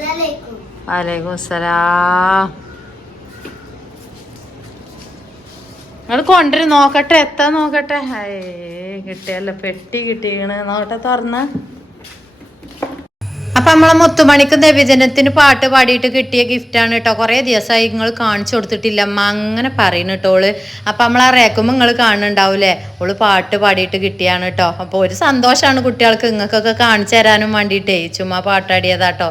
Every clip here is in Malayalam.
വലൈക്കും സലാം. നിങ്ങൾ കൊണ്ടുവരും നോക്കട്ടെ, എത്താ നോക്കട്ടെ. കിട്ടിയല്ലോ, പെട്ടി കിട്ടിയാണ്. നോക്കട്ടെ, തുറന്ന. അപ്പൊ നമ്മളെ മുത്തുമണിക്ക് നബിദിനത്തിന് പാട്ട് പാടിയിട്ട് കിട്ടിയ ഗിഫ്റ്റാണ് കേട്ടോ. കുറേ ദിവസമായി നിങ്ങൾ കാണിച്ചു കൊടുത്തിട്ടില്ല അമ്മ അങ്ങനെ പറയുന്നു കേട്ടോ ഓള്. അപ്പൊ നമ്മളെ റേക്കുമ്പോൾ നിങ്ങൾ കാണുന്നുണ്ടാവൂലേ, ഓള് പാട്ട് പാടിയിട്ട് കിട്ടിയാണ് കേട്ടോ. അപ്പോൾ ഒരു സന്തോഷമാണ് കുട്ടികൾക്ക് നിങ്ങൾക്കൊക്കെ കാണിച്ചു തരാനും വേണ്ടിയിട്ടേ ചുമ്മാ പാട്ടാടിയതാട്ടോ.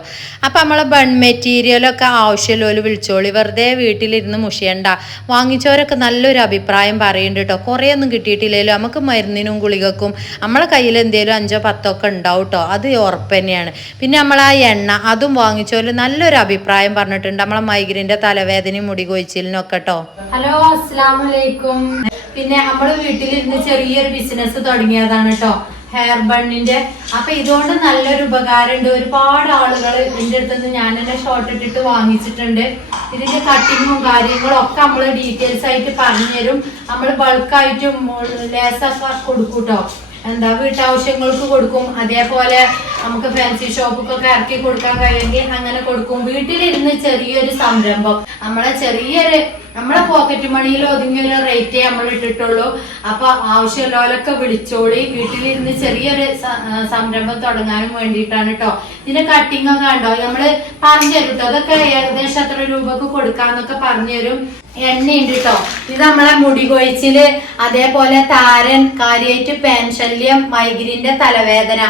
അപ്പൊ നമ്മളെ ബൺ മെറ്റീരിയലൊക്കെ ആവശ്യമുള്ള വിളിച്ചോളി, വെറുതെ വീട്ടിലിരുന്ന് മുഷിയണ്ട. വാങ്ങിച്ചവരൊക്കെ നല്ലൊരു അഭിപ്രായം പറയുന്നുണ്ട് കേട്ടോ. കുറേ ഒന്നും കിട്ടിയിട്ടില്ലല്ലോ, നമുക്ക് മരുന്നിനും ഗുളികക്കും നമ്മളെ കയ്യിൽ എന്തേലും 5 10 ഒക്കെ ഉണ്ടാവും കേട്ടോ, അത് ഉറപ്പ് തന്നെയാണ്. പിന്നെ നമ്മളെ ആ എണ്ണ അതും വാങ്ങിച്ചോല് നല്ലൊരു അഭിപ്രായം പറഞ്ഞിട്ടുണ്ട്, നമ്മളെ മൈഗ്രീന്റെ തലവേദനയും മുടി കൊഴിച്ചിലിനൊക്കെ കേട്ടോ. ഹലോ, അസ്സലാമു അലൈക്കും. പിന്നെ നമ്മള് വീട്ടിലിരുന്ന് ചെറിയൊരു ബിസിനസ് തുടങ്ങിയതാണ് കേട്ടോ, ഹെയർ ബണ്ണിന്റെ. അപ്പൊ ഇതുകൊണ്ട് നല്ലൊരു ഉപകാരം ഉണ്ട്. ഒരുപാട് ആളുകൾ ഇതിന്റെ അടുത്തുനിന്ന് ഞാൻ തന്നെ ഷോർട്ട് ഇട്ടിട്ട് വാങ്ങിച്ചിട്ടുണ്ട്. ഇതിന്റെ കട്ടിങ്ങും കാര്യങ്ങളും ഒക്കെ നമ്മള് ഡീറ്റെയിൽസ് ആയിട്ട് പറഞ്ഞു തരും. നമ്മൾ ബൾക്കായിട്ടും ലേസൊക്കെ കൊടുക്കും കേട്ടോ. എന്താ വീട്ടാവശ്യങ്ങൾക്ക് കൊടുക്കും, അതേപോലെ നമുക്ക് ഫാൻസി ഷോപ്പൊക്കെ ഇറക്കി കൊടുക്കാൻ കഴിയുമെങ്കിൽ അങ്ങനെ കൊടുക്കും. വീട്ടിലിരുന്ന് ചെറിയൊരു സംരംഭം, നമ്മളെ പോക്കറ്റ് മണിയിൽ ഒതുങ്ങിയൊരു റേറ്റേ നമ്മൾ ഇട്ടിട്ടുള്ളൂ. അപ്പൊ ആവശ്യമുള്ളവരൊക്കെ വിളിച്ചോളി. വീട്ടിലിരുന്ന് ചെറിയൊരു സംരംഭം തുടങ്ങാനും വേണ്ടിയിട്ടാണ് കേട്ടോ. ഇതിന്റെ കട്ടിങ് ഒക്കെ ഉണ്ടോ നമ്മള് പറഞ്ഞു തരും കേട്ടോ. അതൊക്കെ ഏകദേശം എത്ര രൂപക്ക് കൊടുക്കാന്നൊക്കെ പറഞ്ഞു തരും. എണ്ണയുണ്ട് കേട്ടോ. ഇത് നമ്മളെ മുടി കൊഴിച്ചില്, അതേപോലെ താരൻ, കാര്യമായിട്ട് പെൻശല്യം, മൈഗ്രീന്റെ തലവേദന,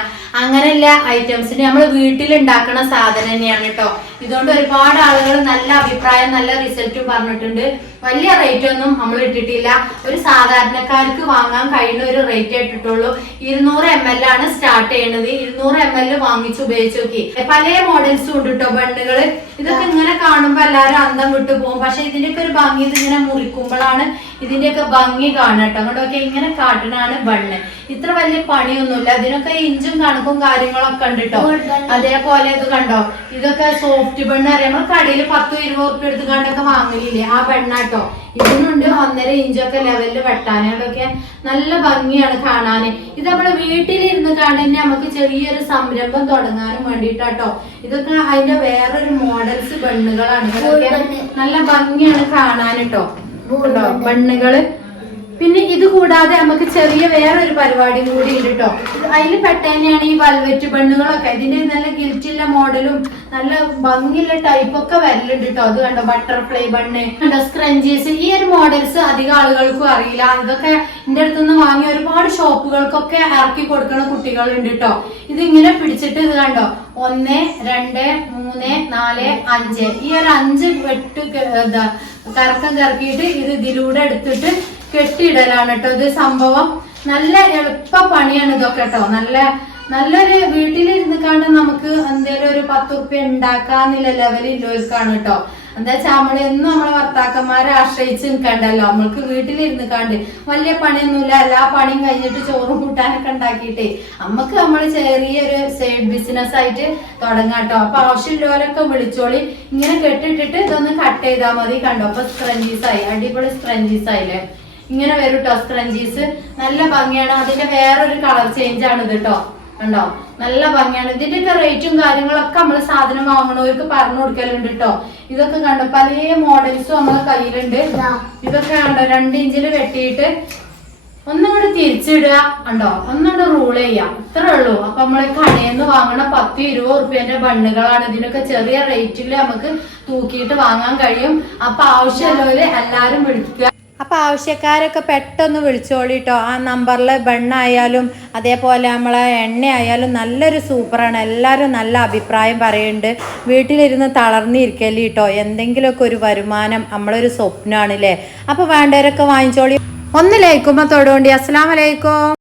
അങ്ങനെയുള്ള ഐറ്റംസിന് നമ്മൾ വീട്ടിലുണ്ടാക്കുന്ന സാധനം തന്നെയാണ് കേട്ടോ. ഇതുകൊണ്ട് ഒരുപാട് ആളുകൾ നല്ല അഭിപ്രായം, നല്ല റിസൾട്ടും പറഞ്ഞിട്ടുണ്ട്. വലിയ റേറ്റ് ഒന്നും നമ്മൾ ഇട്ടിട്ടില്ല, ഒരു സാധാരണക്കാർക്ക് വാങ്ങാൻ കഴിയുന്ന ഒരു റേറ്റ് ഇട്ടിട്ടുള്ളൂ. 200 ml ആണ് സ്റ്റാർട്ട് ചെയ്യുന്നത്. 200 ml വാങ്ങിച്ച് ഉപയോഗിച്ച് നോക്കി. പല മോഡൽസും ഉണ്ട് കേട്ടോ ബണ്ണുകള്. ഇതൊക്കെ ഇങ്ങനെ കാണുമ്പോ എല്ലാരും അന്തം വിട്ടു പോകും. പക്ഷെ ഇതിന്റെയൊക്കെ ഒരു ഭംഗി, ഇതിങ്ങനെ മുറിക്കുമ്പോഴാണ് ഇതിന്റെയൊക്കെ ഭംഗി കാണുക കേട്ടോ. അങ്ങോട്ടൊക്കെ ഇങ്ങനെ കാട്ടണാണ് ബണ്ണ്. ഇത്ര വലിയ പണിയൊന്നുമില്ല. ഇതിനൊക്കെ ഇഞ്ചും കണക്കും കാര്യങ്ങളൊക്കെ ഉണ്ട് കേട്ടോ. അതേപോലെ ഇത് കണ്ടോ, ഇതൊക്കെ സോഫ്റ്റ് ബണ്ണ് അറിയാം. നമ്മൾ കടയിൽ 10-20 ഉറുപ്പ്യ എടുത്ത് കണ്ടൊക്കെ വാങ്ങലില്ലേ, ആ ബണ്ണാട്ടോ. ഇതിനുണ്ട് 1.5 ഇഞ്ചൊക്കെ ലെവലില് വെട്ടാനൊക്കെ നല്ല ഭംഗിയാണ് കാണാന്. ഇത് നമ്മള് വീട്ടിലിരുന്ന് കാണുന്ന നമുക്ക് ചെറിയൊരു സംരംഭം തുടങ്ങാനും വേണ്ടിട്ടാട്ടോ. ഇതൊക്കെ അതിന്റെ വേറൊരു മോഡൽസ് ബണ്ണുകളാണ്. ഇതൊക്കെ നല്ല ഭംഗിയാണ് കാണാനിട്ടോ ബണ്ണുകള്. പിന്നെ ഇത് കൂടാതെ നമുക്ക് ചെറിയ വേറൊരു പരിപാടി കൂടി ഉണ്ട് കേട്ടോ. അതിൽ പെട്ട തന്നെയാണ് ഈ വൽവെറ്റ് ബണ്ണുകളൊക്കെ. ഇതിന്റെ നല്ല ഗിൽറ്റുള്ള മോഡലും നല്ല ഭംഗിയുള്ള ടൈപ്പൊക്കെ വരലുണ്ട് കേട്ടോ. അത് കണ്ടോ, ബട്ടർഫ്ലൈ ബണ്ണ് കണ്ടോ, സ്ക്രഞ്ചീസ്. ഈ ഒരു മോഡൽസ് അധികം ആളുകൾക്കും അറിയില്ല. ഇതൊക്കെ എന്റെ അടുത്തുനിന്ന് വാങ്ങിയ ഒരുപാട് ഷോപ്പുകൾക്കൊക്കെ ഇറക്കി കൊടുക്കുന്ന കുട്ടികളുണ്ട് കേട്ടോ. ഇത് ഇങ്ങനെ പിടിച്ചിട്ട് ഇത് കണ്ടോ, 1 2 3 4 5 ഈ ഒരു 5 വെട്ട് കറക്കം കറക്കിയിട്ട് ഇത് ഇതിലൂടെ എടുത്തിട്ട് കെട്ടിയിടലാണ് കേട്ടോ. ഇത് സംഭവം നല്ല എളുപ്പ പണിയാണ് ഇതൊക്കെ കേട്ടോ. നല്ലൊരു വീട്ടിലിരുന്ന് കണ്ട് നമുക്ക് എന്തേലും ഒരു 10 ഉറുപ്പ്യ ഉണ്ടാക്കാന്നുള്ള ലെവലില്ലോർക്കാണ് കേട്ടോ. എന്താ വെച്ചാൽ നമ്മളെന്നും നമ്മളെ ഭർത്താക്കന്മാരെ ആശ്രയിച്ച് നിൽക്കണ്ടല്ലോ. നമ്മൾക്ക് വീട്ടിലിരുന്ന് കണ്ട് വലിയ പണിയൊന്നുമില്ല. എല്ലാ പണിയും കഴിഞ്ഞിട്ട് ചോറും കൂട്ടാനൊക്കെ ഉണ്ടാക്കിയിട്ടേ നമുക്ക് ചെറിയൊരു സൈഡ് ബിസിനസ് ആയിട്ട് തുടങ്ങാം കേട്ടോ. അപ്പൊ ആവശ്യമുള്ളവരൊക്കെ വിളിച്ചോളി. ഇങ്ങനെ കെട്ടിട്ടിട്ട് ഇതൊന്ന് കട്ട് ചെയ്താൽ മതി. കണ്ടോ, അപ്പൊ സ്ക്രഞ്ചീസ് ആയി, അടിപൊളി സ്ക്രഞ്ചീസ് ആയില്ലേ. ഇങ്ങനെ വരും കേട്ടോ സ്ക്രഞ്ചീസ്. നല്ല ഭംഗിയാണ്. അതിന്റെ വേറൊരു കളർ ചേഞ്ച് ആണ് ഇത് കേട്ടോ. കണ്ടോ, നല്ല ഭംഗിയാണ്. ഇതിന്റെയൊക്കെ റേറ്റും കാര്യങ്ങളൊക്കെ നമ്മള് സാധനം വാങ്ങണവർക്ക് പറഞ്ഞു കൊടുക്കലുണ്ട് കേട്ടോ. ഇതൊക്കെ കണ്ടോ, പല മോഡൽസും നമ്മളെ കയ്യിലുണ്ട്. ഇതൊക്കെ കണ്ടോ, 2 ഇഞ്ചില് വെട്ടിയിട്ട് ഒന്നുകൂടെ തിരിച്ചിടുക. കണ്ടോ, ഒന്നുകൂടെ റൂൾ ചെയ്യാം, ഇത്രേ ഉള്ളൂ. അപ്പൊ നമ്മള് കടയിൽ നിന്ന് വാങ്ങണ 10-20 ഉറുപ്പ്യന്റെ ബണ്ണുകളാണ്. ഇതിനൊക്കെ ചെറിയ റേറ്റില് നമുക്ക് തൂക്കിയിട്ട് വാങ്ങാൻ കഴിയും. അപ്പൊ ആവശ്യമുള്ളവര് എല്ലാരും വിളിക്കുക. അപ്പൊ ആവശ്യക്കാരൊക്കെ പെട്ടെന്ന് വിളിച്ചോളിട്ടോ. ആ നമ്പറിൽ ബണ്ണായാലും അതേപോലെ നമ്മളെ എണ്ണ ആയാലും നല്ലൊരു സൂപ്പറാണ്. എല്ലാവരും നല്ല അഭിപ്രായം പറയുന്നുണ്ട്. വീട്ടിലിരുന്ന് തളർന്നിരിക്കല്ലേ കേട്ടോ. എന്തെങ്കിലുമൊക്കെ ഒരു വരുമാനം നമ്മളൊരു സ്വപ്നമാണല്ലേ. അപ്പൊ വേണ്ടവരൊക്കെ വാങ്ങിച്ചോളി. ഒന്ന് ലൈക്കുമ്പോ തൊടുകൊണ്ടി. അസ്സലാമു അലൈക്കും.